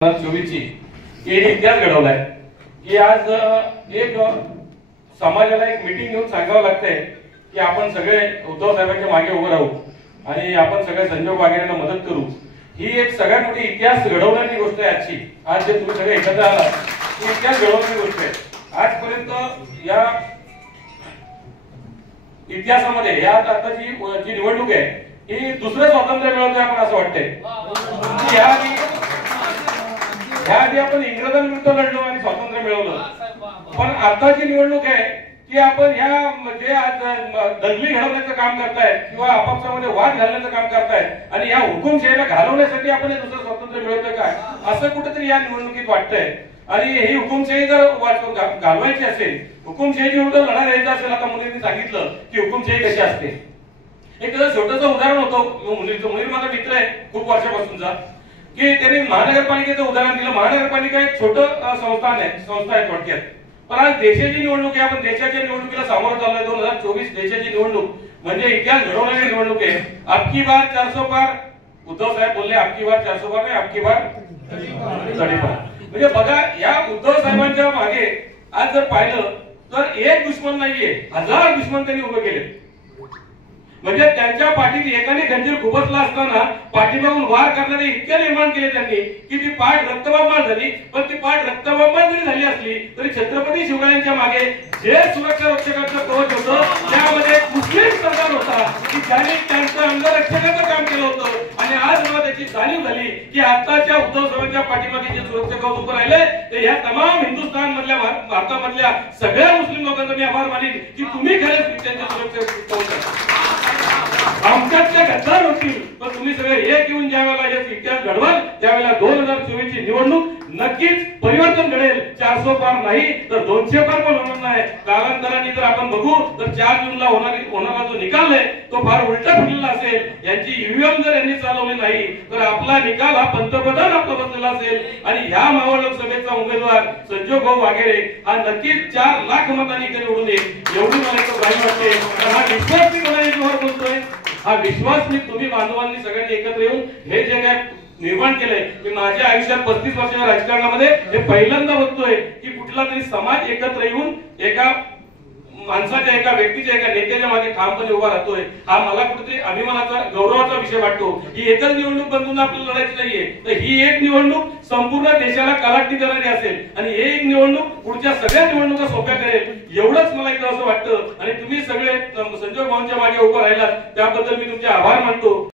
2024ची इतिहास घडवलाय की आज एक समाजाला एक मीटिंग घेऊन सांगावं लागतंय की आपण सगळे उद्धव साहेबांच्या मागे उभं राहू आणि आपण सगळे संजय वाघेरेंना मदत करू। ही एक सगळ्यात मोठी इतिहास घडवणारी गोष्ट आहे आजची। आज जे तुम्ही सगळे एकत्र आलात ही इतिहास घडवणारी गोष्ट आहे। आजपर्यंत या इतिहासामध्ये या आताची जी निवडणूक आहे ही दुसरं स्वातंत्र्य मिळवतोय आपण असं वाटतंय। याआधी आपण इंग्रजांविरुद्ध लढलो आणि स्वातंत्र्य मिळवलं, पण आताची निवडणूक आहे की आपण ह्या जे आज दंगली घडवण्याचं काम करतायत किंवा आपापसामध्ये वाद घालण्याचं काम करतायत आणि या हुकुमशाहीला घालवण्यासाठी आपण हे दुसरं स्वातंत्र्य मिळवतोय काय असं कुठेतरी या निवडणुकीत वाटतंय। आणि ही हुकुमशाही जर घालवायची असेल, हुकुमशाहीच्या विरुद्ध लढा द्यायचा असेल, आता मुलींनी सांगितलं की हुकुमशाही कशी असते। एक त्याचं छोटंसं उदाहरण होतं मुलीचं। मुली माझा मित्र आहे खूप वर्षापासूनचा, की त्यांनी महानगरपालिकेचं उदाहरण दिलं। महानगरपालिका एक छोटं संस्था आहे थोडक्यात, पण आज देशाची निवडणूक आहे। आपण देशाच्या निवडणुकीला सामोरं चाललोय। 2024 देशाची निवडणूक म्हणजे इतिहास घडवणारी निवडणूक आहे। अबकी बार 400 पार, उद्धव साहेब बोलले अबकी बार 400 पार नाही, अबकी बार तडीपार। म्हणजे बघा या उद्धव साहेबांच्या मागे आज जर पाहिलं तर एक दुश्मन नाहीये, 1000 दुश्मन त्यांनी उभे केले। म्हणजे त्यांच्या पाठीत एकाने खंजीर खुपसला असताना पाठीमागून वार करणारे इतके निर्माण केले त्यांनी की ती पाठ रक्तबंबाळ झाली। पण ती पाठ रक्तबंबाळ जरी झाली असली तरी छत्रपती शिवरायांच्या मागे जे सुरक्षा रक्षकांचं कवच होतं त्यामध्ये मुस्लिम सरदार होता की ज्यांनी त्यांचं अंगरक्षकाचं काम केलं होतं। आणि आज मला त्याची जाणीव झाली की आताच्या उद्धव साहेबांच्या पाठीमागे जे सुरक्षा कवच उभं राहिले ते या तमाम हिंदुस्थान मधल्या भारतामधल्या सगळ्या मुस्लिम लोकांचा मी आभार मानेन की तुम्ही खरंच त्यांच्या सुरक्षा कवच आमच्यातले गद्दार होतील, पण तुम्ही सगळे एक येऊन ज्या वेळेला हे इतिहास घडवाल त्यावेळेला 2024 ची निवडणूक नक्कीच परिवर्तन घडेल। 400 पार नाही तर 200 पार पण होणार नाही। कालांतराने जर आपण बघू तर 4 जूनला होणारा जो निकाल आहे तो फार उलटा फिरलेला असेल। यांची ईव्हीएम जर यांनी चालवली नाही तर आपला निकाल हा पंतप्रधान आपला बसलेला असेल आणि ह्या मावळ लोकसभेचा उमेदवार संजय वाघेरे हा नक्कीच 4 लाख मतांनी इथे निवडून येईल एवढी मला एक ग्वाही वाटते। हा विश्वास मी मला याच्यावर बोलतोय, हा विश्वास मी तुम्ही बांधवांनी सगळ्यांनी एकत्र येऊन हे जे काय निर्माण केलंय मी माझ्या आयुष्यात 35 वर्षाच्या राजकारणामध्ये हे पहिल्यांदा बघतोय की कुठला तरी समाज एकत्र येऊन एका माणसाच्या एका व्यक्तीच्या एका नेत्याच्या मागे ठामपणे उभा राहतोय। हा मला कुठेतरी अभिमानाचा गौरवाचा विषय वाटतो। ही एकच निवडणूक बंधून आपल्याला लढायची नाहीये, तर ही एक निवडणूक संपूर्ण देशाला कलाटणी देणारी असेल आणि एक निवडणूक पुढच्या सगळ्या निवडणुका सोप्या करेल एवढंच मला इथं असं वाटतं। आणि तुम्ही सगळे संजय भाऊंच्या मागे उभं राहिलात त्याबद्दल मी तुमचे आभार मानतो।